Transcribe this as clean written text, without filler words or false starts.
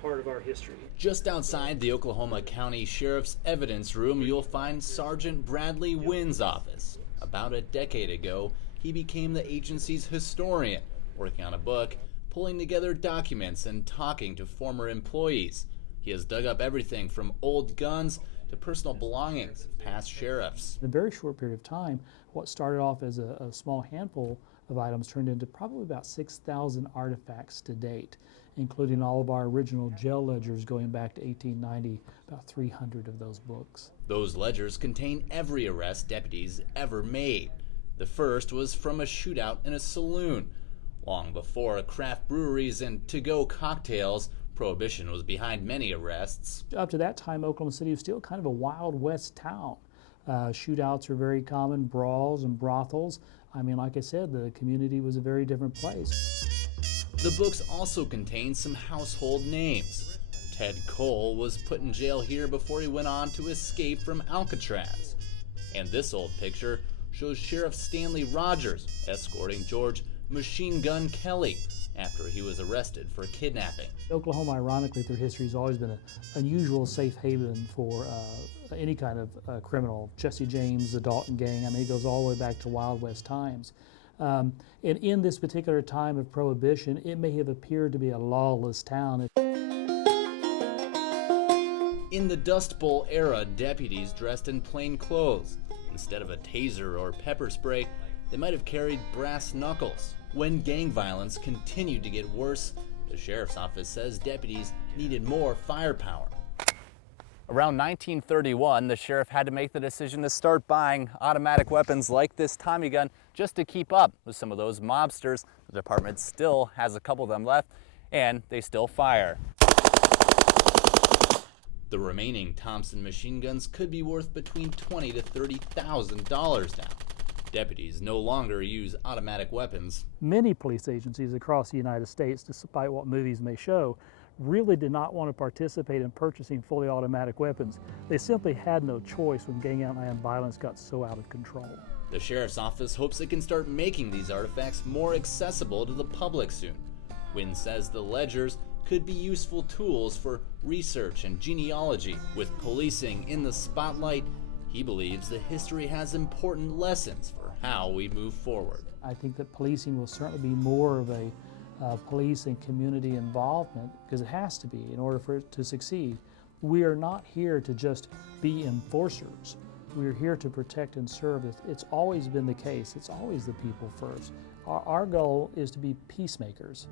part of our history. Just outside the Oklahoma County Sheriff's evidence room, you'll find Sergeant Bradley Wynn's office. About a decade ago, he became the agency's historian, working on a book, pulling together documents, and talking to former employees. He has dug up everything from old guns to personal belongings of past sheriffs. In a very short period of time, what started off as a small handful of items turned into probably about 6,000 artifacts to date, including all of our original jail ledgers going back to 1890, about 300 of those books. Those ledgers contain every arrest deputies ever made. The first was from a shootout in a saloon. Long before craft breweries and to-go cocktails, Prohibition was behind many arrests. Up to that time, Oklahoma City was still kind of a Wild West town. Shootouts were very common, brawls and brothels. I mean, like I said, the community was a very different place. The books also contain some household names. Ted Cole was put in jail here before he went on to escape from Alcatraz. And this old picture shows Sheriff Stanley Rogers escorting George Machine Gun Kelly after he was arrested for kidnapping. Oklahoma, ironically, through history, has always been an unusual safe haven for any kind of criminal. Jesse James, the Dalton Gang, I mean, it goes all the way back to Wild West times. And in this particular time of Prohibition, it may have appeared to be a lawless town. In the Dust Bowl era, deputies dressed in plain clothes. Instead of a taser or pepper spray, they might have carried brass knuckles. When gang violence continued to get worse, the sheriff's office says deputies needed more firepower. Around 1931, the sheriff had to make the decision to start buying automatic weapons like this Tommy gun just to keep up with some of those mobsters. The department still has a couple of them left, and they still fire. The remaining Thompson machine guns could be worth between $20,000 to $30,000 now. Deputies no longer use automatic weapons. Many police agencies across the United States, despite what movies may show, really did not want to participate in purchasing fully automatic weapons. They simply had no choice when gang violence got so out of control. The sheriff's office hopes it can start making these artifacts more accessible to the public soon. Wynn says the ledgers could be useful tools for research and genealogy. With policing in the spotlight, he believes the history has important lessons for how we move forward. I think that policing will certainly be more of a police and community involvement, because it has to be in order for it to succeed. We are not here to just be enforcers. We're here to protect and serve. It's always been the case. It's always the people first. Our goal is to be peacemakers.